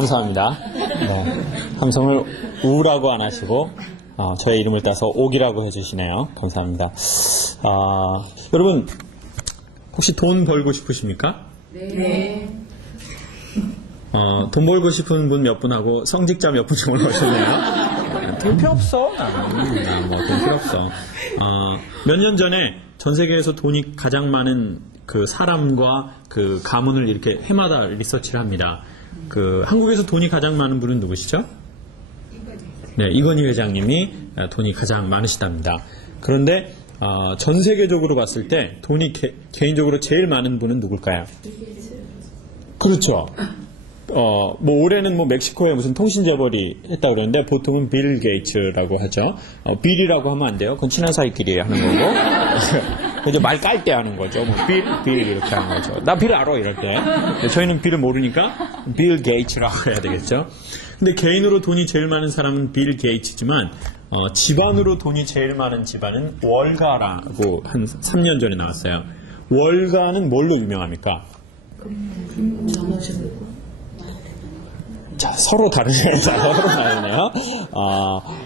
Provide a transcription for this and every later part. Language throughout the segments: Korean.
감사합니다. 네, 삼성을 우라고 안 하시고 저의 이름을 따서 옥이라고 해주시네요. 감사합니다. 여러분 혹시 돈 벌고 싶으십니까? 네. 돈 벌고 싶은 분 몇 분하고 성직자 몇 분씩 올라오셨네요. 돈 필요 없어. 돈 필요 없어. 몇 년 전에 전 세계에서 돈이 가장 많은 그 사람과 그 가문을 이렇게 해마다 리서치를 합니다. 그 한국에서 돈이 가장 많은 분은 누구시죠? 네, 이건희 회장님이 돈이 가장 많으시답니다. 그런데 전 세계적으로 봤을 때 돈이 개인적으로 제일 많은 분은 누굴까요? 그렇죠. 뭐 올해는 뭐 멕시코에 무슨 통신재벌이 했다고 그러는데 보통은 빌 게이츠라고 하죠. 빌이라고 하면 안 돼요. 그건 친한 사이끼리 하는 거고. 이제 말 깔 때 하는 거죠. 뭐 빌 이렇게 하는 거죠. 나 빌 알아 이럴 때. 저희는 빌을 모르니까 빌 게이츠라고 해야 되겠죠. 근데 개인으로 돈이 제일 많은 사람은 빌 게이츠지만 집안으로 돈이 제일 많은 집안은 월가라고 한 3년 전에 나왔어요. 월가는 뭘로 유명합니까? 자, 서로 다르네요. 서로 다르네요.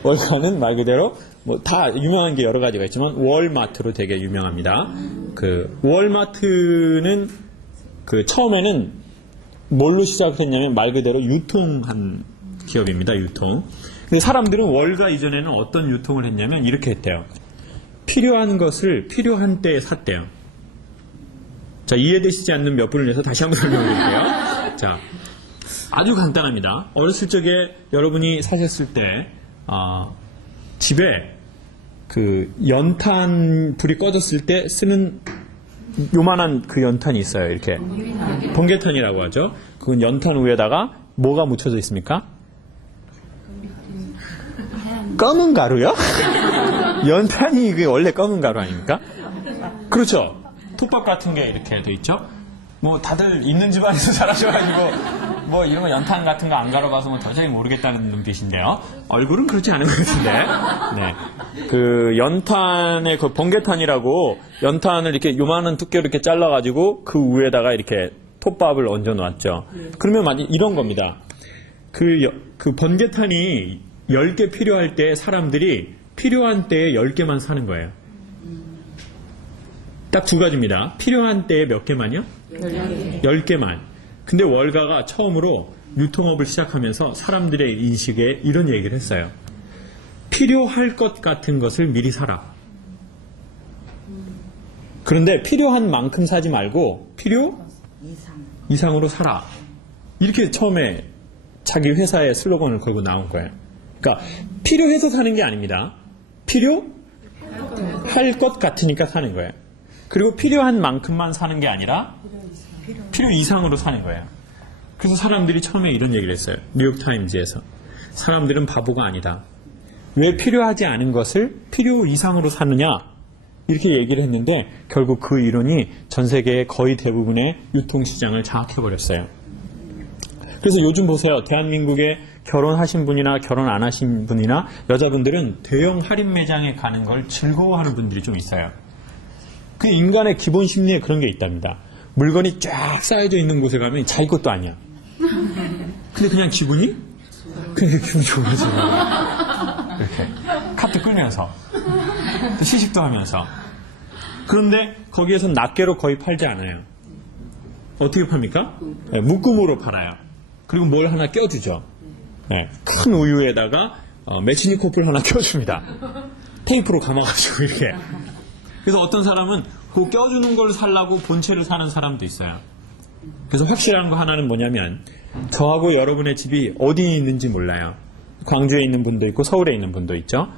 월가는 말 그대로 뭐 다 유명한 게 여러 가지가 있지만 월마트로 되게 유명합니다. 그 월마트는 그 처음에는 뭘로 시작했냐면 말 그대로 유통한 기업입니다. 유통. 근데 사람들은 월가 이전에는 어떤 유통을 했냐면 이렇게 했대요. 필요한 것을 필요한 때에 샀대요. 자, 이해되시지 않는 몇 분을 위해서 다시 한번 설명드릴게요. 자, 아주 간단합니다. 어렸을 적에 여러분이 사셨을 때 집에 그 연탄 불이 꺼졌을 때 쓰는 요만한 그 연탄이 있어요. 이렇게 번개탄이라고 하죠. 그건 연탄 위에다가 뭐가 묻혀져 있습니까? 검은 가루요? 연탄이 이게 원래 검은 가루 아닙니까? 그렇죠. 톱밥 같은 게 이렇게 돼 있죠. 뭐 다들 있는 집안에서 자라셔가지고 뭐 이런 거 연탄 같은 거 안 갈아봐서 뭐 도저히 모르겠다는 눈빛인데요. 얼굴은 그렇지 않은 것 같은데. 네. 그 연탄의 그 번개탄이라고 연탄을 이렇게 요만한 두께로 이렇게 잘라가지고 그 위에다가 이렇게 톱밥을 얹어 놨죠. 그러면 만약 이런 겁니다. 그 번개탄이 10개 필요할 때 사람들이 필요한 때에 10개만 사는 거예요. 딱 두 가지입니다. 필요한 때에 몇 개만요? 10개만. 근데 월가가 처음으로 유통업을 시작하면서 사람들의 인식에 이런 얘기를 했어요. 필요할 것 같은 것을 미리 사라. 그런데 필요한 만큼 사지 말고 필요 이상으로 사라. 이렇게 처음에 자기 회사의 슬로건을 걸고 나온 거예요. 그러니까 필요해서 사는 게 아닙니다. 필요할 것 같으니까 사는 거예요. 그리고 필요한 만큼만 사는 게 아니라 필요 이상으로 사는 거예요. 그래서 사람들이 처음에 이런 얘기를 했어요. 뉴욕타임즈에서. 사람들은 바보가 아니다. 왜 필요하지 않은 것을 필요 이상으로 사느냐? 이렇게 얘기를 했는데 결국 그 이론이 전 세계의 거의 대부분의 유통시장을 장악해버렸어요. 그래서 요즘 보세요. 대한민국에 결혼하신 분이나 결혼 안 하신 분이나 여자분들은 대형 할인 매장에 가는 걸 즐거워하는 분들이 좀 있어요. 그 인간의 기본 심리에 그런 게 있답니다. 물건이 쫙 쌓여져 있는 곳에 가면 자기 것도 아니야. 근데 그냥 기분이 좋아져. 이렇게 카트 끌면서 또 시식도 하면서. 그런데 거기에서 낱개로 거의 팔지 않아요. 어떻게 팝니까? 네, 묶음으로 팔아요. 그리고 뭘 하나 껴주죠. 네, 큰 우유에다가 매치니코프를 하나 껴줍니다. 테이프로 감아가지고 이렇게. 그래서 어떤 사람은 그 껴주는 걸 살라고 본체를 사는 사람도 있어요. 그래서 확실한 거 하나는 뭐냐면 저하고 여러분의 집이 어디 있는지 몰라요. 광주에 있는 분도 있고 서울에 있는 분도 있죠.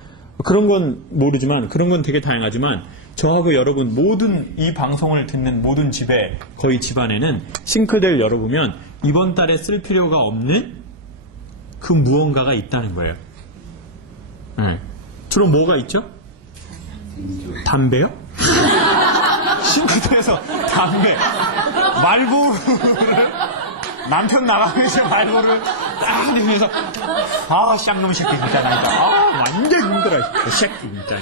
그런 건 모르지만 그런 건 되게 다양하지만 저하고 여러분 모든 이 방송을 듣는 모든 집에 거의 집안에는 싱크대를 열어보면 이번 달에 쓸 필요가 없는 그 무언가가 있다는 거예요. 네. 주로 뭐가 있죠? 담배요? 싱크대에서 담배, 말보를 남편 나가면서 말보를 딱 내면서 쌍놈 새끼 진짜 나니까 완전 힘들어 이 새끼 진짜.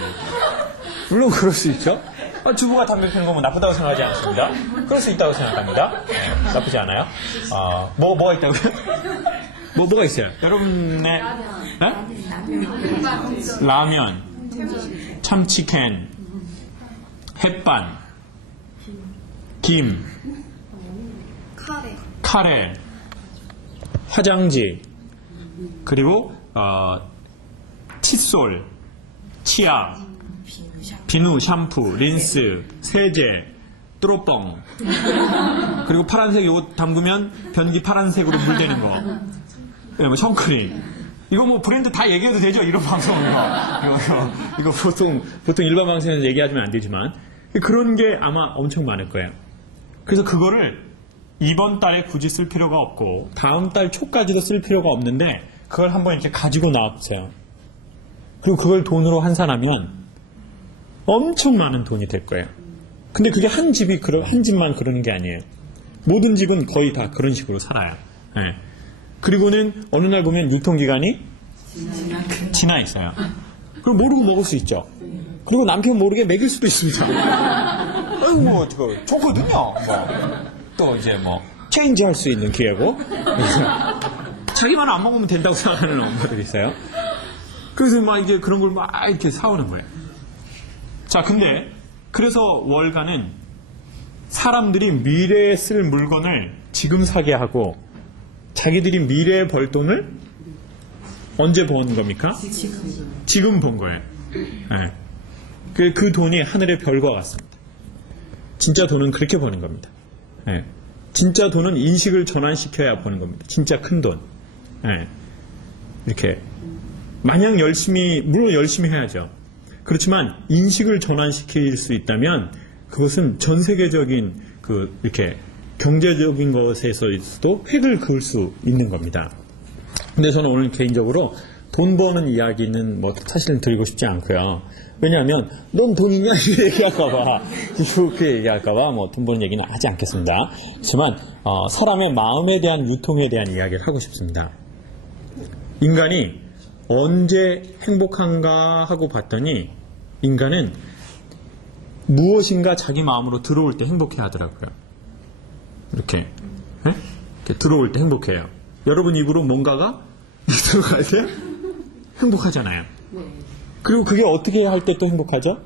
물론 그럴 수 있죠. 주부가 담배 피우는 건 나쁘다고 생각하지 않습니다. 그럴 수 있다고 생각합니다. 네, 나쁘지 않아요. 뭐가 있다고요? 뭐가 있어요? 여러분의 라면, 참치캔, 햇반, 김, 카레, 화장지, 그리고 칫솔, 치약, 비누, 샴푸, 린스, 세제, 뚜러뻥, 그리고 파란색 옷 담그면 변기 파란색으로 물되는 거, 뭐 선크림. 이거 뭐 브랜드 다 얘기해도 되죠? 이런 방송으로. 이거 보통 일반 방송에서 얘기하면 안 되지만 그런 게 아마 엄청 많을 거예요. 그래서 그거를 이번 달에 굳이 쓸 필요가 없고 다음 달 초까지도 쓸 필요가 없는데 그걸 한번 이렇게 가지고 나와보세요. 그리고 그걸 돈으로 환산하면 엄청 많은 돈이 될 거예요. 근데 그게 한 집만 그러는 게 아니에요. 모든 집은 거의 다 그런 식으로 살아요. 네. 그리고는 어느 날 보면 유통기간이 지나 있어요. 그럼 모르고 먹을 수 있죠. 그리고 남편 모르게 먹일 수도 있습니다. 아이고 뭐 좋거든요. 또 이제 체인지 할 수 있는 기회고. 자기만 안 먹으면 된다고 생각하는 엄마들이 있어요. 그래서 막 이제 그런 걸 막 이렇게 사오는 거예요. 자, 근데 그래서 월가는 사람들이 미래에 쓸 물건을 지금 사게 하고 자기들이 미래에 벌 돈을 언제 번 겁니까? 지금 번 거예요. 네. 그 돈이 하늘의 별과 같습니다. 진짜 돈은 그렇게 버는 겁니다. 네. 진짜 돈은 인식을 전환시켜야 버는 겁니다. 진짜 큰 돈. 네. 이렇게 마냥 물론 열심히 해야죠. 그렇지만 인식을 전환시킬 수 있다면 그것은 전 세계적인 이렇게 경제적인 것에서도 획을 그을 수 있는 겁니다. 근데 저는 오늘 개인적으로 돈 버는 이야기는 사실은 드리고 싶지 않고요. 왜냐하면 넌 돈 있냐 이렇게 얘기할까봐 그렇게 얘기할까봐 돈 버는 얘기는 하지 않겠습니다. 하지만 사람의 마음에 대한 유통에 대한 이야기를 하고 싶습니다. 인간이 언제 행복한가 하고 봤더니 인간은 무엇인가 자기 마음으로 들어올 때 행복해 하더라고요. 이렇게 들어올 때 행복해요. 여러분 입으로 뭔가가 들어갈 때 행복하잖아요. 그리고 그게 어떻게 할 때 또 행복하죠?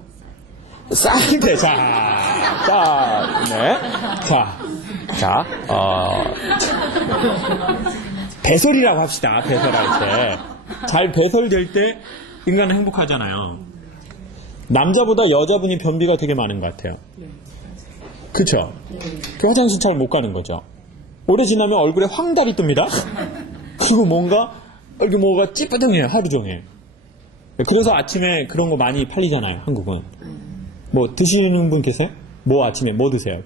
쌓일 때. 배설이라고 합시다. 배설할 때. 잘 배설될 때 인간은 행복하잖아요. 남자보다 여자분이 변비가 되게 많은 것 같아요. 그쵸? 그 화장실 잘 못 가는 거죠. 오래 지나면 얼굴에 황달이 뜹니다. 그리고 이렇게 뭐가 찌뿌둥해요. 하루 종일. 그래서 아침에 그런 거 많이 팔리잖아요. 한국은. 드시는 분 계세요? 아침에 뭐 드세요?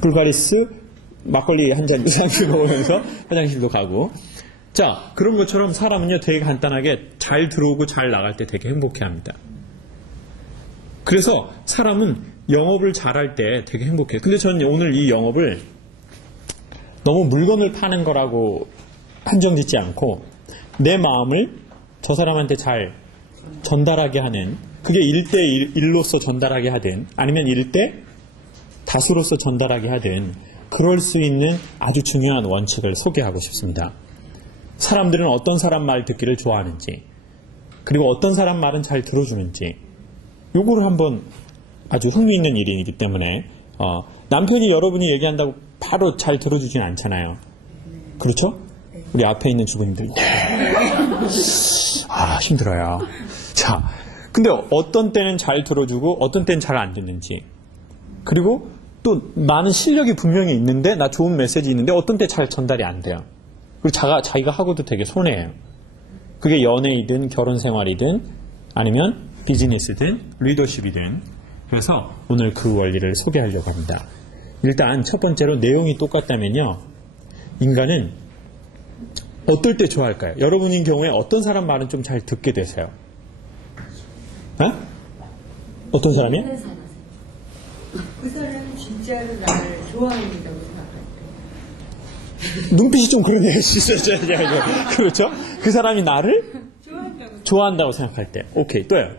불가리스 막걸리 한 잔 이상씩 먹으면서 화장실도 가고. 자, 그런 것처럼 사람은요 되게 간단하게 잘 들어오고 잘 나갈 때 되게 행복해합니다. 그래서 사람은 영업을 잘할 때 되게 행복해요. 근데 저는 오늘 이 영업을 너무 물건을 파는 거라고 한정짓지 않고 내 마음을 저 사람한테 잘 전달하게 하는, 그게 1대1로서 전달하게 하든 아니면 1대 다수로서 전달하게 하든 그럴 수 있는 아주 중요한 원칙을 소개하고 싶습니다. 사람들은 어떤 사람 말 듣기를 좋아하는지, 그리고 어떤 사람 말은 잘 들어주는지, 요거를 한번 아주 흥미있는 일이기 때문에 남편이 여러분이 얘기한다고 바로 잘 들어주진 않잖아요. 그렇죠? 우리 앞에 있는 주부님들 힘들어요. 자, 근데 어떤 때는 잘 들어주고 어떤 때는 잘 안 듣는지, 그리고 또 나는 실력이 분명히 있는데 나 좋은 메시지 있는데 어떤 때 잘 전달이 안 돼요. 그리고 자기가 하고도 되게 손해예요. 그게 연애이든 결혼생활이든 아니면 비즈니스든 리더십이든. 그래서 오늘 그 원리를 소개하려고 합니다. 일단 첫 번째로 내용이 똑같다면요, 인간은 어떨 때 좋아할까요? 여러분인 경우에 어떤 사람 말은 좀 잘 듣게 되세요? 어떤 사람이요? 그 사람이 진짜로 나를 좋아한다고 생각할 때. 눈빛이 좀 그러네요. 그렇죠? 그 사람이 나를 좋아한다고 생각할 때. 오케이, 또요.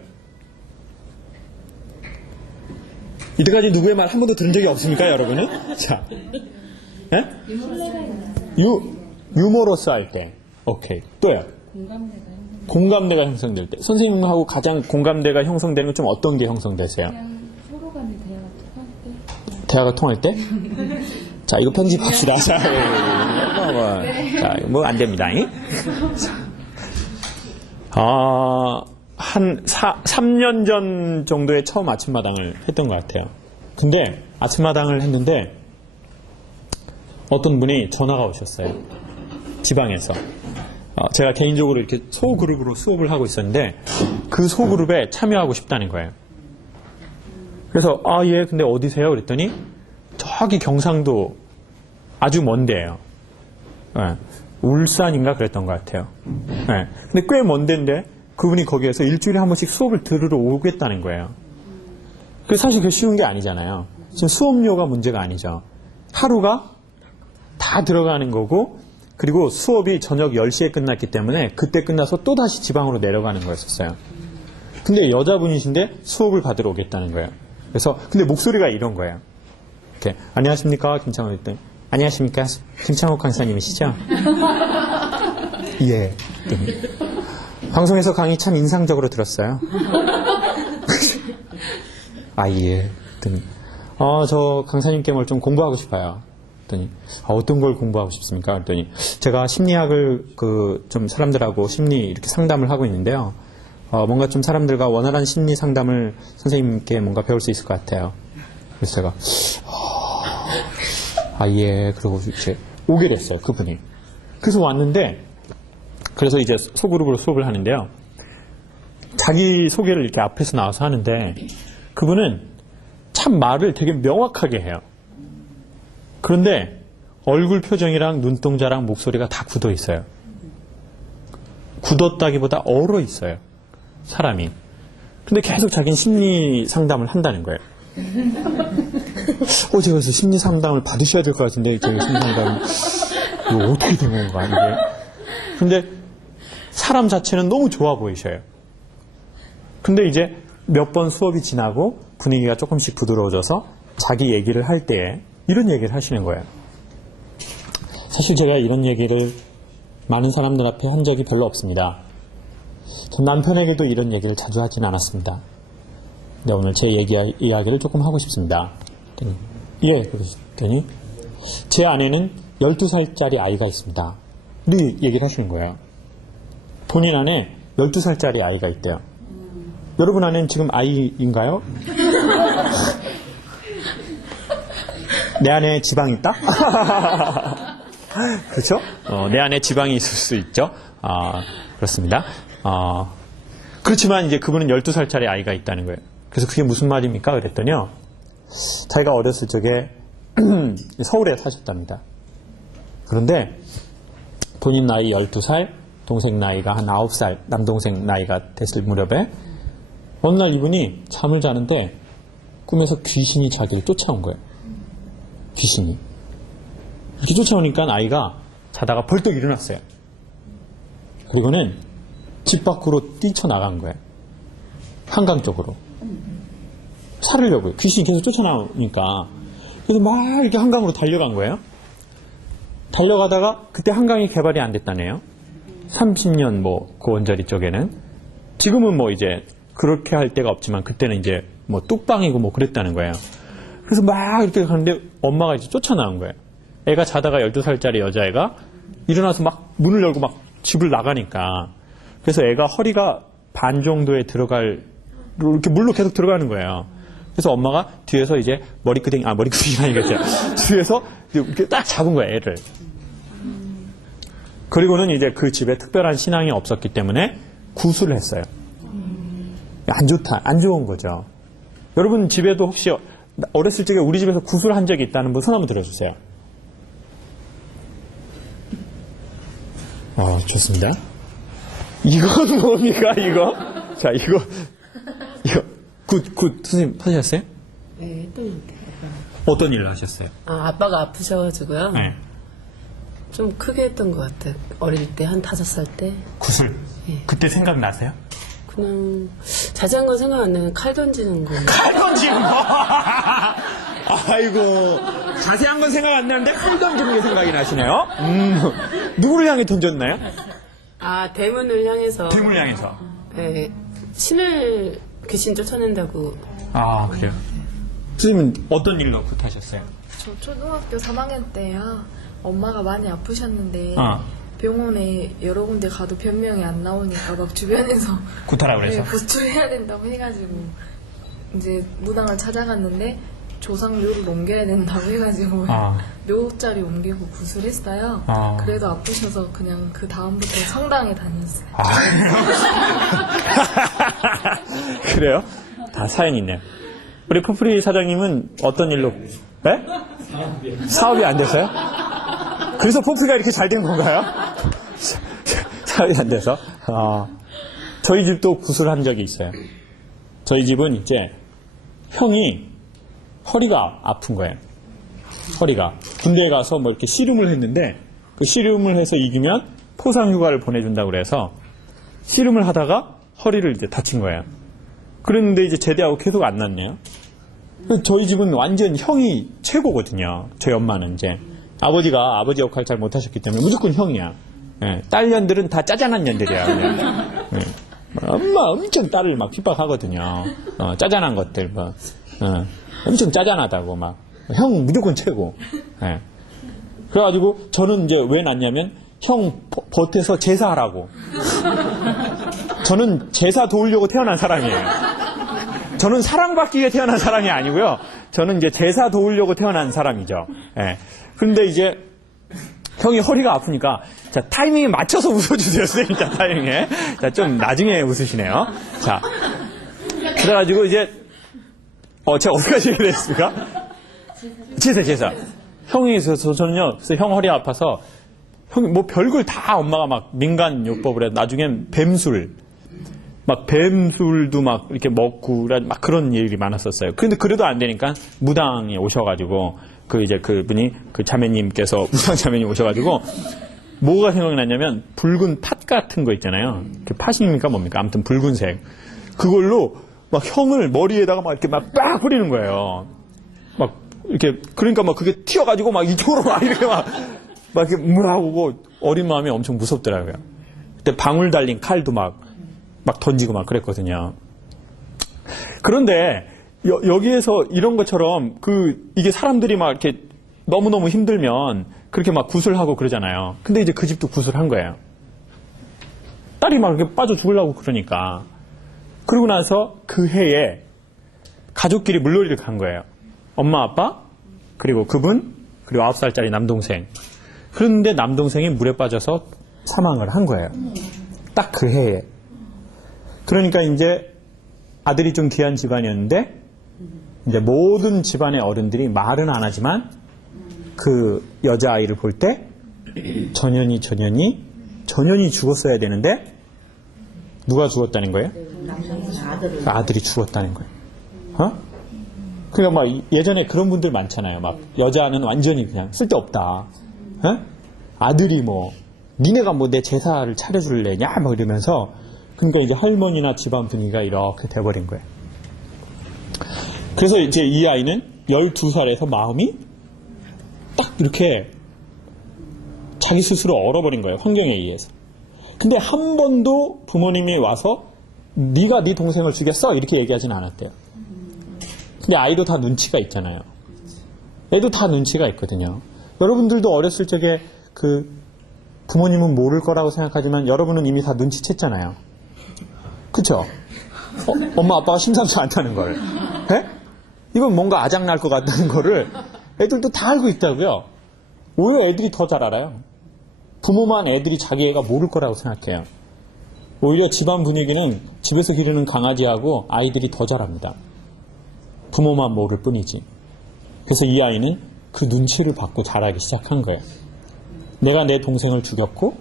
이때까지 누구의 말 한 번도 들은 적이 없습니까, 여러분은? 자, 예? 유머러스 할 때. 오케이. 또요? 공감대가 형성될 때. 선생님하고 가장 공감대가 형성되는 건 좀 어떤 게 형성되세요? 그냥 서로 간의 대화가 통할 때. 대화가 통할 때? 자, 이거 편집합시다. 자, 뭐 안 됩니다. 한 3년 전 정도에 처음 아침마당을 했던 것 같아요. 근데 아침마당을 했는데 어떤 분이 전화가 오셨어요. 지방에서. 제가 개인적으로 이렇게 소그룹으로 수업을 하고 있었는데 그 소그룹에 참여하고 싶다는 거예요. 그래서 예, 근데 어디세요? 그랬더니 저기 경상도 아주 먼데예요. 네, 울산인가 그랬던 것 같아요. 네, 근데 꽤 먼 데인데 그분이 거기에서 일주일에 한 번씩 수업을 들으러 오겠다는 거예요. 그래서 사실 그게 쉬운 게 아니잖아요. 지금 수업료가 문제가 아니죠. 하루가 다 들어가는 거고 그리고 수업이 저녁 10시에 끝났기 때문에 그때 끝나서 또다시 지방으로 내려가는 거였었어요. 근데 여자분이신데 수업을 받으러 오겠다는 거예요. 그래서 근데 목소리가 이런 거예요. 이렇게 안녕하십니까 김창호 했더니 안녕하십니까 김창호 강사님이시죠? 예. 방송에서 강의 참 인상적으로 들었어요. 예. 그랬더니 저 강사님께 뭘 좀 공부하고 싶어요. 그랬더니 어떤 걸 공부하고 싶습니까? 그랬더니 제가 심리학을 좀 사람들하고 심리 이렇게 상담을 하고 있는데요. 뭔가 좀 사람들과 원활한 심리 상담을 선생님께 뭔가 배울 수 있을 것 같아요. 그래서 제가 예. 그러고 이제 오게 됐어요. 그분이. 그래서 왔는데 그래서 이제 소그룹으로 수업을 하는데요. 자기 소개를 이렇게 앞에서 나와서 하는데 그분은 참 말을 되게 명확하게 해요. 그런데 얼굴 표정이랑 눈동자랑 목소리가 다 굳어 있어요. 굳었다기보다 얼어 있어요. 사람이. 근데 계속 자기는 심리 상담을 한다는 거예요. 제가 그래서 심리 상담을 받으셔야 될 것 같은데, 저희 심리 상담, 이거 어떻게 된 건가, 이게. 근데 사람 자체는 너무 좋아 보이셔요. 근데 이제 몇 번 수업이 지나고 분위기가 조금씩 부드러워져서 자기 얘기를 할 때에 이런 얘기를 하시는 거예요. 사실 제가 이런 얘기를 많은 사람들 앞에 한 적이 별로 없습니다. 전 남편에게도 이런 얘기를 자주 하진 않았습니다. 근데 오늘 제 이야기를 조금 하고 싶습니다. 그랬더니, 예, 그러시더니 제 아내는 12살짜리 아이가 있습니다. 네 얘기를 하시는 거예요. 본인 안에 12살짜리 아이가 있대요. 여러분 안에는 지금 아이인가요? 내 안에 지방이 있다? 그렇죠? 내 안에 지방이 있을 수 있죠. 그렇습니다. 그렇지만 이제 그분은 12살짜리 아이가 있다는 거예요. 그래서 그게 무슨 말입니까? 그랬더니요. 자기가 어렸을 적에 서울에 사셨답니다. 그런데 본인 나이 12살, 동생 나이가 한 9살, 남동생 나이가 됐을 무렵에 어느 날 이분이 잠을 자는데 꿈에서 귀신이 자기를 쫓아온 거예요. 귀신이. 이렇게 쫓아오니까 아이가 자다가 벌떡 일어났어요. 그리고는 집 밖으로 뛰쳐나간 거예요. 한강 쪽으로. 살으려고요. 귀신이 계속 쫓아나오니까. 그래서 막 이렇게 한강으로 달려간 거예요. 달려가다가 그때 한강이 개발이 안 됐다네요. 30년 그 원자리 쪽에는. 지금은 이제 그렇게 할 데가 없지만 그때는 이제 뚝방이고 그랬다는 거예요. 그래서 막 이렇게 가는데 엄마가 이제 쫓아나온 거예요. 애가 자다가 12살짜리 여자애가 일어나서 막 문을 열고 막 집을 나가니까. 그래서 애가 허리가 반 정도에 이렇게 물로 계속 들어가는 거예요. 그래서 엄마가 뒤에서 이제 머리끄댕이 아니겠죠. 뒤에서 이렇게 딱 잡은 거예요, 애를. 그리고는 이제 그 집에 특별한 신앙이 없었기 때문에 구술을 했어요. 안 좋은 거죠. 여러분 집에도 혹시 어렸을 적에 우리 집에서 구술을 한 적이 있다는 분 손 한번 들어주세요. 좋습니다. 이건 뭡니까, 이거? 자, 이거, 선생님 하셨어요? 네, 했던데. 어떤 일을 하셨어요? 아빠가 아프셔가지고요. 네. 좀 크게 했던 것 같아요. 어릴 때, 한 5살 때. 구슬? 예. 그때 생각나세요? 그냥, 자세한 건 생각 안 나는 칼 던지는 거. 칼 던지는 거? 아이고. 자세한 건 생각 안 나는데 칼 던지는 게 생각이 나시네요. 누구를 향해 던졌나요? 아, 대문을 향해서. 대문을 향해서. 네, 신을 귀신 쫓아낸다고. 아, 그래요? 선생님은 어떤 일로 굿하셨어요? 저 초등학교 3학년 때야 엄마가 많이 아프셨는데 병원에 여러 군데 가도 변명이 안 나오니까 막 주변에서 굿하라고 그래서? 네, 구출해야 된다고 해가지고 이제 무당을 찾아갔는데 조상 묘를 옮겨야 된다고 해가지고 묘자리 옮기고 구술했어요. 그래도 아프셔서 그냥 그 다음부터 성당에 다녔어요. 그래요? 다 사연이 있네요. 우리 코프리 사장님은 어떤 일로? 네? 사업이 안 돼서요? 그래서 포프리가 이렇게 잘 된 건가요? 사업이 안 돼서? 저희 집도 구슬한 적이 있어요. 저희 집은 이제 형이 허리가 아픈 거예요. 허리가. 군대에 가서 뭐 이렇게 씨름을 했는데 그 씨름을 해서 이기면 포상 휴가를 보내준다고 그래서 씨름을 하다가 허리를 이제 다친 거예요. 그랬는데 이제 제대하고 계속 안 낫네요. 저희 집은 완전 형이 최고거든요. 저희 엄마는 이제 아버지가 아버지 역할 잘 못하셨기 때문에 무조건 형이야. 예, 딸년들은 다 짜잔한 년들이야. 그냥. 예. 엄마 엄청 딸을 막 핍박하거든요. 짜잔한 것들 뭐 엄청 짜잔하다고 막 형 무조건 최고. 예. 그래가지고 저는 이제 왜 낳냐면 형 보태서 제사하라고. 저는 제사 도우려고 태어난 사람이에요. 저는 사랑받기 위해 태어난 사람이 아니고요. 저는 이제 제사 도우려고 태어난 사람이죠. 예. 그런데 이제 형이 허리가 아프니까 자, 타이밍에 맞춰서 웃어주세요, 선생님. 자, 타이밍에. 자, 좀 나중에 웃으시네요. 자. 그래가지고 이제 제가 어디까지 얘기를 했습니까? 제사. 형이 있어서 저는요, 그래서 형 허리 아파서 형이 뭐 별걸 다 엄마가 막 민간 요법을 해서 나중엔 뱀술도 막 이렇게 먹고 막 그런 일이 많았었어요. 근데 그래도 안 되니까 무당이 오셔가지고 그분이 그 자매님께서 무당 자매님 오셔가지고 뭐가 생각나냐면 붉은 팥 같은 거 있잖아요. 그 팥입니까 뭡니까? 아무튼 붉은색. 그걸로 막 형을 머리에다가 막 이렇게 막 빡 뿌리는 거예요. 막 이렇게 그러니까 막 그게 튀어가지고 막 이쪽으로 막 이렇게 막 이렇게 하고 어린 마음이 엄청 무섭더라고요. 그때 방울 달린 칼도 막 던지고 막 그랬거든요. 그런데 여기에서 이런 것처럼 이게 사람들이 막 이렇게 너무너무 힘들면 그렇게 막 구슬하고 그러잖아요. 근데 이제 그 집도 구슬한 거예요. 딸이 막 이렇게 빠져 죽으려고 그러니까. 그러고 나서 그 해에 가족끼리 물놀이를 간 거예요. 엄마, 아빠, 그리고 그분, 그리고 9살짜리 남동생. 그런데 남동생이 물에 빠져서 사망을 한 거예요. 딱 그 해에. 그러니까 이제 아들이 좀 귀한 집안이었는데 이제 모든 집안의 어른들이 말은 안 하지만 그 여자아이를 볼 때 전현이 죽었어야 되는데 누가 죽었다는 거예요? 아들이 죽었다는 거예요. 그러니까 막 예전에 그런 분들 많잖아요. 막 여자는 완전히 그냥 쓸데없다. 아들이 뭐 니네가 뭐 내 제사를 차려줄래냐 막 이러면서 그러니까 이제 할머니나 집안 분위기가 이렇게 돼버린 거예요. 그래서 이제 이 아이는 12살에서 마음이 딱 이렇게 자기 스스로 얼어버린 거예요. 환경에 의해서. 근데 한 번도 부모님이 와서 네가 네 동생을 죽였어? 이렇게 얘기하진 않았대요. 근데 아이도 다 눈치가 있잖아요. 애도 다 눈치가 있거든요. 여러분들도 어렸을 적에 부모님은 모를 거라고 생각하지만 여러분은 이미 다 눈치챘잖아요. 그쵸? 엄마 아빠가 심상치 않다는 걸. 네? 이건 뭔가 아작날 것 같다는 거를 애들도 다 알고 있다고요. 오히려 애들이 더 잘 알아요. 부모만 애들이 자기 애가 모를 거라고 생각해요. 오히려 집안 분위기는 집에서 기르는 강아지하고 아이들이 더 잘합니다. 부모만 모를 뿐이지. 그래서 이 아이는 그 눈치를 받고 자라기 시작한 거예요. 내가 내 동생을 죽였고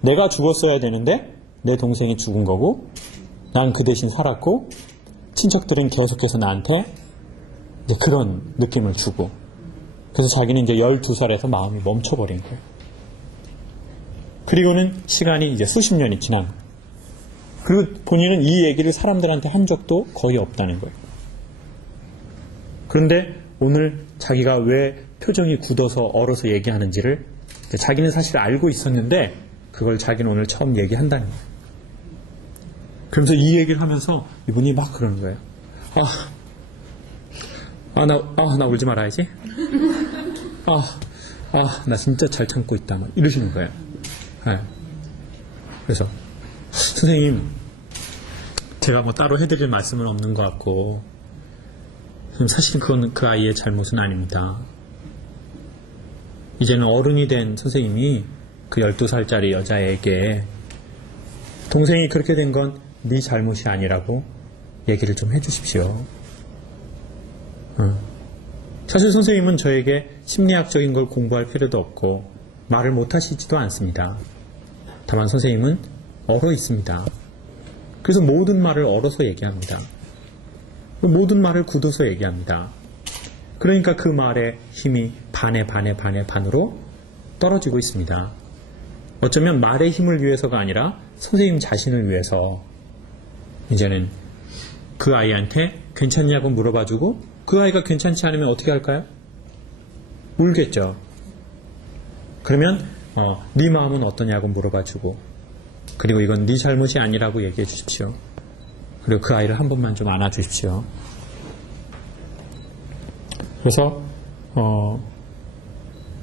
내가 죽었어야 되는데 내 동생이 죽은 거고 난 그 대신 살았고 친척들은 계속해서 나한테 이제 그런 느낌을 주고 그래서 자기는 이제 12살에서 마음이 멈춰버린 거예요. 그리고는 시간이 이제 수십 년이 지난 거예요. 그리고 본인은 이 얘기를 사람들한테 한 적도 거의 없다는 거예요. 그런데 오늘 자기가 왜 표정이 굳어서 얼어서 얘기하는지를 자기는 사실 알고 있었는데 그걸 자기는 오늘 처음 얘기한다는 거예요. 그러면서 이 얘기를 하면서 이분이 막 그러는 거예요. 나 울지 말아야지. 나 진짜 잘 참고 있다. 막 이러시는 거예요. 네. 그래서 선생님, 제가 뭐 따로 해드릴 말씀은 없는 것 같고, 사실 그건 그 아이의 잘못은 아닙니다. 이제는 어른이 된 선생님이 그 12살짜리 여자에게 동생이 그렇게 된 건 네 잘못이 아니라고 얘기를 좀 해주십시오. 사실 선생님은 저에게 심리학적인 걸 공부할 필요도 없고 말을 못하시지도 않습니다. 다만 선생님은 얼어 있습니다. 그래서 모든 말을 얼어서 얘기합니다. 모든 말을 굳어서 얘기합니다. 그러니까 그 말의 힘이 반으로 떨어지고 있습니다. 어쩌면 말의 힘을 위해서가 아니라 선생님 자신을 위해서 이제는 그 아이한테 괜찮냐고 물어봐주고 그 아이가 괜찮지 않으면 어떻게 할까요? 울겠죠. 그러면 네 마음은 어떠냐고 물어봐주고 그리고 이건 네 잘못이 아니라고 얘기해 주십시오. 그리고 그 아이를 한 번만 좀 안아주십시오. 그래서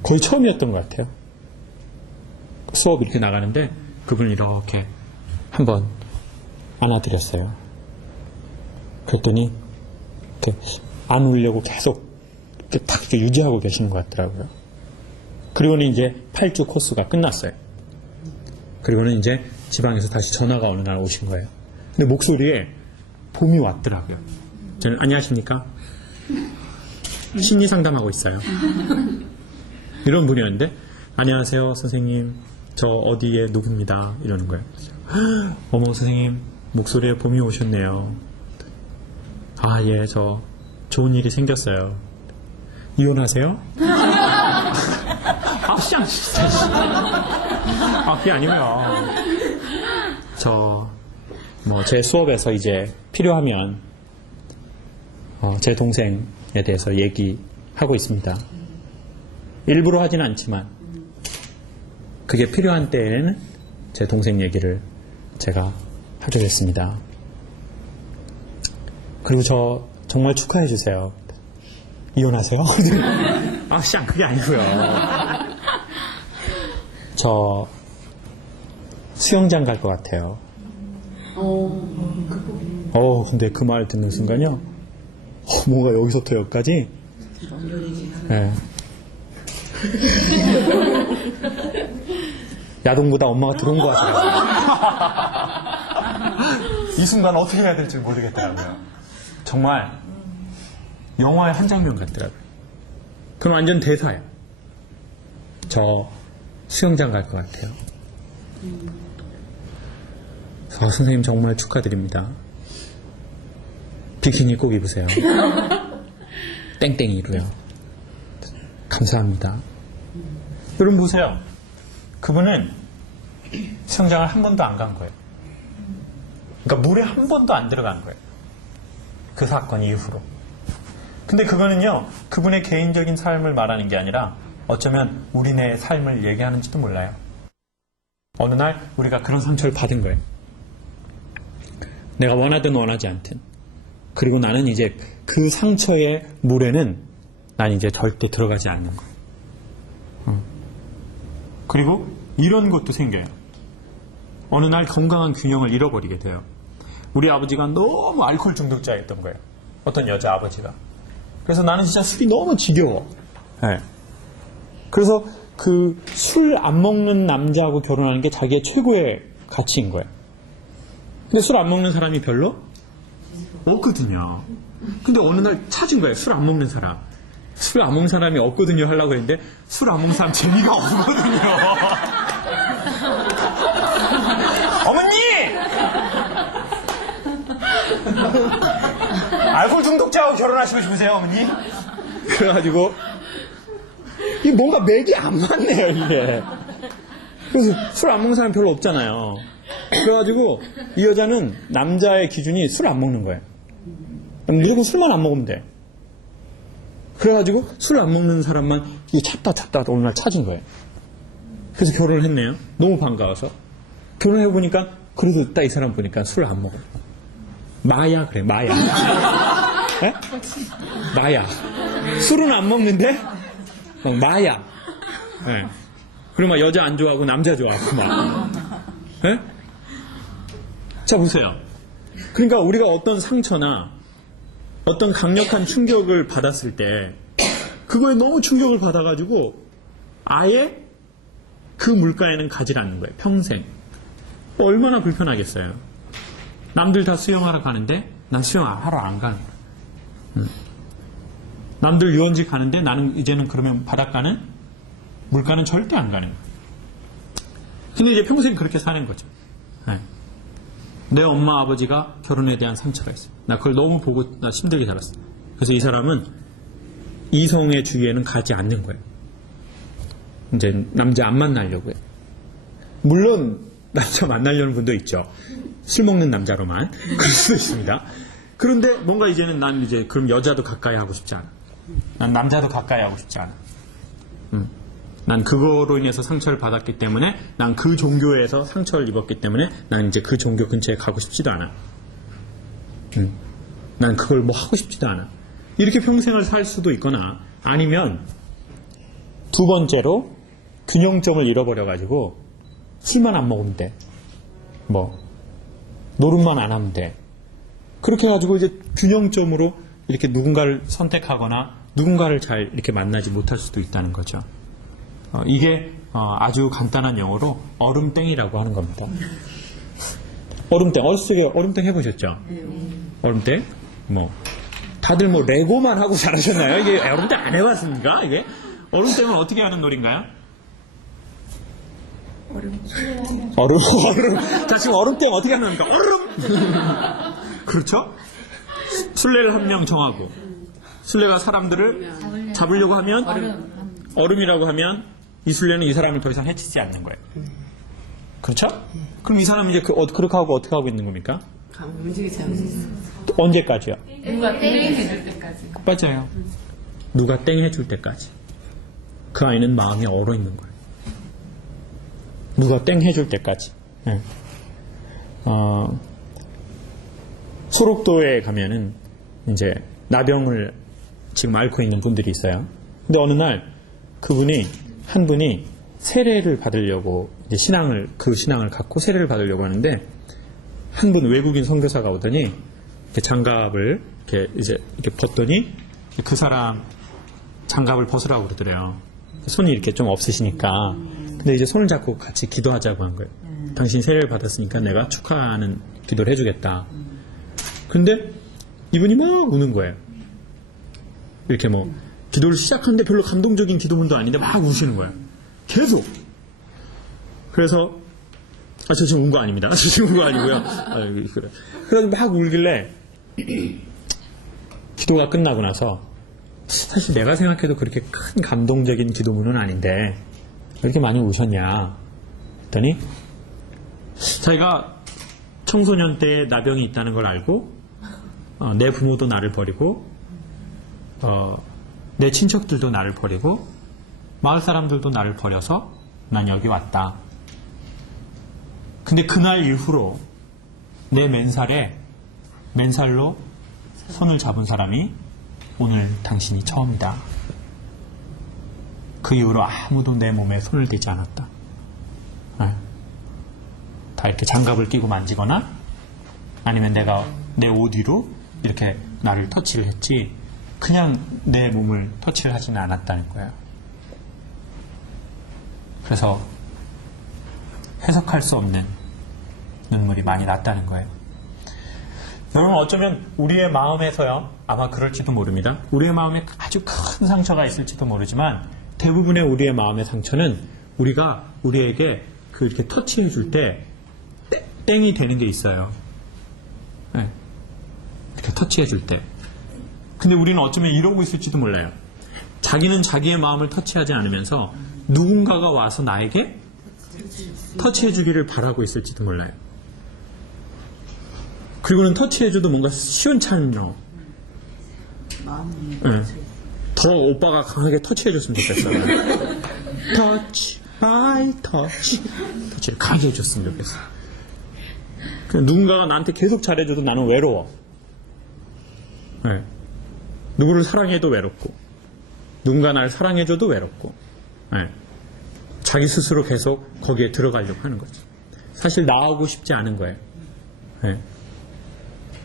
거의 처음이었던 것 같아요. 수업 이렇게 나가는데 그분을 이렇게 한번 안아드렸어요. 그랬더니 이렇게 안 울려고 계속 이렇게 딱 이렇게 유지하고 계시는 것 같더라고요. 그리고는 이제 8주 코스가 끝났어요. 그리고는 이제 지방에서 다시 전화가 어느 날 오신 거예요. 근데 목소리에 봄이 왔더라고요. 저는 안녕하십니까? 심리 상담하고 있어요. 이런 분이었는데 안녕하세요 선생님, 저 어디에 누구입니다. 이러는 거예요. 어머 선생님, 목소리에 봄이 오셨네요. 예, 저 좋은 일이 생겼어요. 이혼하세요? 쌍 그게 아니고요. 제 수업에서 이제 필요하면 제 동생에 대해서 얘기하고 있습니다. 일부러 하진 않지만 그게 필요한 때에는 제 동생 얘기를 제가 하기로 했습니다. 그리고 저 정말 축하해 주세요. 이혼하세요? 그게 아니고요. 저 수영장 갈 것 같아요. 근데 그 말 듣는 순간요, 뭔가 여기서부터 여기까지, 네. 야동보다 엄마가 들어온 것 같아요. 이 순간 어떻게 해야 될지 모르겠더라고요. 정말 영화의 한 장면 같더라고요. 그건 완전 대사예요. 저 수영장 갈 것 같아요. 선생님 정말 축하드립니다. 비키니 꼭 입으세요. 땡땡이로요. 감사합니다. 여러분 보세요. 그분은 수영장을 한 번도 안 간 거예요. 그러니까 물에 한 번도 안 들어간 거예요. 그 사건 이후로. 근데 그거는요, 그분의 개인적인 삶을 말하는 게 아니라 어쩌면 우리네 삶을 얘기하는지도 몰라요. 어느 날 우리가 그런 상처를 받은 거예요. 내가 원하든 원하지 않든. 그리고 나는 이제 그 상처의 물에는 난 이제 절대 들어가지 않는 거예요. 그리고 이런 것도 생겨요. 어느 날 건강한 균형을 잃어버리게 돼요. 우리 아버지가 너무 알코올 중독자였던 거예요. 어떤 여자 아버지가. 그래서 나는 진짜 술이 너무 지겨워. 네. 그래서 그 술 안 먹는 남자하고 결혼하는 게 자기의 최고의 가치인 거예요. 근데 술 안 먹는 사람이 별로 없거든요. 근데 어느 날 찾은 거예요. 술 안 먹는 사람. 술 안 먹는 사람이 없거든요 하려고 했는데 술 안 먹는 사람 재미가 없거든요. 어머니! 알코올 중독자하고 결혼하시고 싶으세요, 어머니? 그래가지고 이게 뭔가 맥이 안 맞네요, 이게. 그래서 술 안 먹는 사람 별로 없잖아요. 그래가지고 이 여자는 남자의 기준이 술 안 먹는 거예요. 무조건 술만 안 먹으면 돼. 그래가지고 술 안 먹는 사람만 찾다 어느 날 찾은 거예요. 그래서 결혼을 했네요. 너무 반가워서. 결혼해보니까 그래도 딱 이 사람 보니까 술 안 먹어. 마야 그래, 마야. 에? 마야. 술은 안 먹는데 마야. 예. 그리고 막 여자 안 좋아하고 남자 좋아하고 막. 예? 자 보세요. 그러니까 우리가 어떤 상처나 어떤 강력한 충격을 받았을 때 그거에 너무 충격을 받아가지고 아예 그 물가에는 가지 않는 거예요. 평생. 얼마나 불편하겠어요. 남들 다 수영하러 가는데 난 수영하러 안 가는 거예요. 남들 유원지 가는데 나는 이제는 그러면 바닷가는 물가는 절대 안 가는 거예요. 근데 이제 평생 그렇게 사는 거죠. 네. 내 엄마 아버지가 결혼에 대한 상처가 있어요. 나 그걸 너무 보고 나 힘들게 살았어. 그래서 이 사람은 이성의 주위에는 가지 않는 거예요. 이제 남자 안 만나려고 해요. 물론 남자 만나려는 분도 있죠. 술 먹는 남자로만. 그럴 수도 있습니다. 그런데 뭔가 이제는 난 이제 그럼 여자도 가까이 하고 싶지 않아. 난 남자도 가까이 하고 싶지 않아. 난 그거로 인해서 상처를 받았기 때문에 난 그 종교에서 상처를 입었기 때문에 난 이제 그 종교 근처에 가고 싶지도 않아. 난 그걸 뭐 하고 싶지도 않아. 이렇게 평생을 살 수도 있거나 아니면 두 번째로 균형점을 잃어버려가지고 술만 안 먹으면 돼. 뭐 노름만 안 하면 돼. 그렇게 해가지고 이제 균형점으로 이렇게 누군가를 선택하거나 누군가를 잘 이렇게 만나지 못할 수도 있다는 거죠. 이게 아주 간단한 영어로 얼음땡이라고 하는 겁니다. 얼음땡, 어렸을 때 얼음땡 해보셨죠? 얼음땡? 뭐 다들 뭐 레고만 하고 잘하셨나요? 이게 얼음땡 안 해봤습니까? 이게 얼음땡은 어떻게 하는 놀인가요? 얼음. 자, 지금 얼음땡 어떻게 하는 겁니까? 얼음. 그렇죠? 술래를 한 명 정하고 술래가 사람들을 잡으려고 하면 얼음이라고 하면 이 술래는 이 사람을 더 이상 해치지 않는 거예요. 그렇죠? 그럼 이 사람은 이제 그렇게 하고 어떻게 하고 있는 겁니까? 움직이지 않으셨어요. 언제까지요? 누가 땡이 해줄 때까지. 맞아요. 누가 땡 해줄 때까지. 그 아이는 마음이 얼어 있는 거예요. 누가 땡 해줄 때까지. 네. 소록도에 가면은 이제 나병을 지금 앓고 있는 분들이 있어요. 근데 어느 날 한 분이 세례를 받으려고 이제 그 신앙을 갖고 세례를 받으려고 하는데 한 분 외국인 선교사가 오더니 이렇게 장갑을 이렇게 벗더니 그 사람 장갑을 벗으라고 그러더래요. 손이 이렇게 좀 없으시니까. 근데 이제 손을 잡고 같이 기도하자고 한 거예요. 당신이 세례를 받았으니까 내가 축하하는 기도를 해주겠다. 근데 이분이 막 우는 거예요. 이렇게 뭐 기도를 시작하는데 별로 감동적인 기도문도 아닌데 막 우시는 거예요. 계속. 그래서 저 지금 운 거 아닙니다. 저 지금 운 거 아니고요. 그래. 그래서 막 울길래 기도가 끝나고 나서 사실 내가 생각해도 그렇게 큰 감동적인 기도문은 아닌데 왜 이렇게 많이 우셨냐 했더니 자기가 청소년 때 나병이 있다는 걸 알고 내 부모도 나를 버리고 내 친척들도 나를 버리고 마을 사람들도 나를 버려서 난 여기 왔다. 근데 그날 이후로 내 맨살로 손을 잡은 사람이 오늘 당신이 처음이다. 그 이후로 아무도 내 몸에 손을 대지 않았다. 다 이렇게 장갑을 끼고 만지거나 아니면 내가 내 옷 위로 이렇게 나를 터치를 했지 그냥 내 몸을 터치를 하지는 않았다는 거예요. 그래서 해석할 수 없는 눈물이 많이 났다는 거예요. 여러분 어쩌면 우리의 마음에서요 아마 그럴지도 모릅니다. 우리의 마음에 아주 큰 상처가 있을지도 모르지만 대부분의 우리의 마음의 상처는 우리가 우리에게 이렇게 터치해 줄 때 땡이 되는 게 있어요. 네. 이렇게 터치해 줄 때. 근데 우리는 어쩌면 이러고 있을지도 몰라요. 자기는 자기의 마음을 터치하지 않으면서 누군가가 와서 나에게 터치해 주기를 바라고 있을지도 몰라요. 그리고는 터치해 줘도 뭔가 시원찮죠. 네. 더 서로 오빠가 강하게 터치해줬으면 좋겠어요. 터치, 바이 터치. 터치를 강하게 해줬으면 좋겠어요. 누군가가 나한테 계속 잘해줘도 나는 외로워. 네. 누구를 사랑해도 외롭고, 누군가 나를 사랑해줘도 외롭고, 네. 자기 스스로 계속 거기에 들어가려고 하는 거죠. 사실 나오고 싶지 않은 거예요. 네.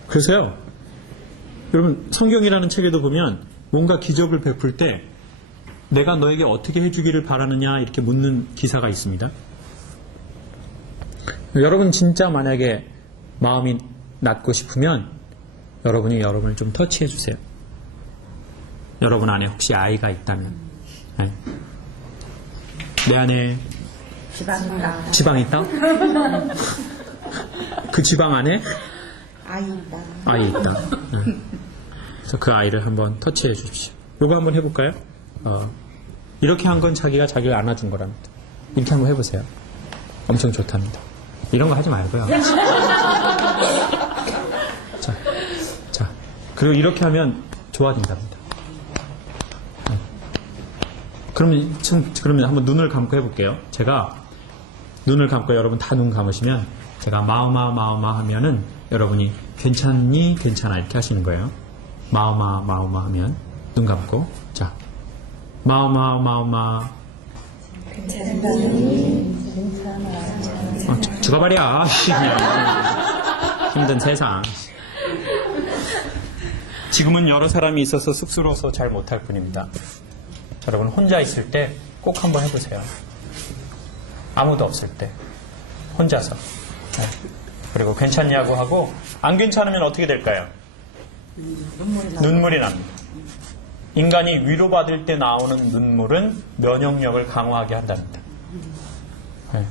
그래서요, 여러분, 성경이라는 책에도 보면 뭔가 기적을 베풀 때 내가 너에게 어떻게 해주기를 바라느냐 이렇게 묻는 기사가 있습니다. 여러분 진짜 만약에 마음이 낫고 싶으면 여러분이 여러분을 좀 터치해 주세요. 여러분 안에 혹시 아이가 있다면, 네. 내 안에 지방 있다? 그 지방 안에 아이 있다. 네. 그래서 그 아이를 한번 터치해 주십시오. 이거 한번 해볼까요? 이렇게 한 건 자기가 자기를 안아준 거랍니다. 이렇게 한번 해보세요. 엄청 좋답니다. 이런 거 하지 말고요. 자, 그리고 이렇게 하면 좋아진답니다. 네. 그러면 한번 눈을 감고 해볼게요. 제가 눈을 감고 여러분 다 눈 감으시면 제가 마우마 하면은 여러분이 괜찮니? 괜찮아 이렇게 하시는 거예요. 마우마 하면 눈 감고, 자, 마우마 죽어버려. 힘든 세상. 지금은 여러 사람이 있어서 쑥스러워서 잘 못할 뿐입니다. 여러분 혼자 있을 때 꼭 한번 해보세요. 아무도 없을 때 혼자서. 네. 그리고 괜찮냐고 하고 안 괜찮으면 어떻게 될까요? 눈물이 납니다. 인간이 위로받을 때 나오는 눈물은 면역력을 강화하게 한답니다. 네.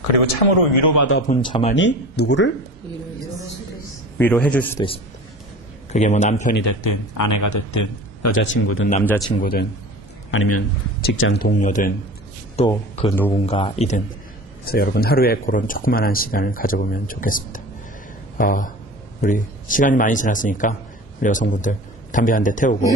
그리고 참으로 위로받아 본 자만이 누구를 위로해 줄 수도 있습니다. 그게 뭐 남편이 됐든 아내가 됐든 여자친구든 남자친구든 아니면 직장 동료든 또 그 누군가이든. 그래서 여러분 하루에 그런 조그만한 시간을 가져보면 좋겠습니다. 우리 시간이 많이 지났으니까 우리 여성분들 담배 한 대 태우고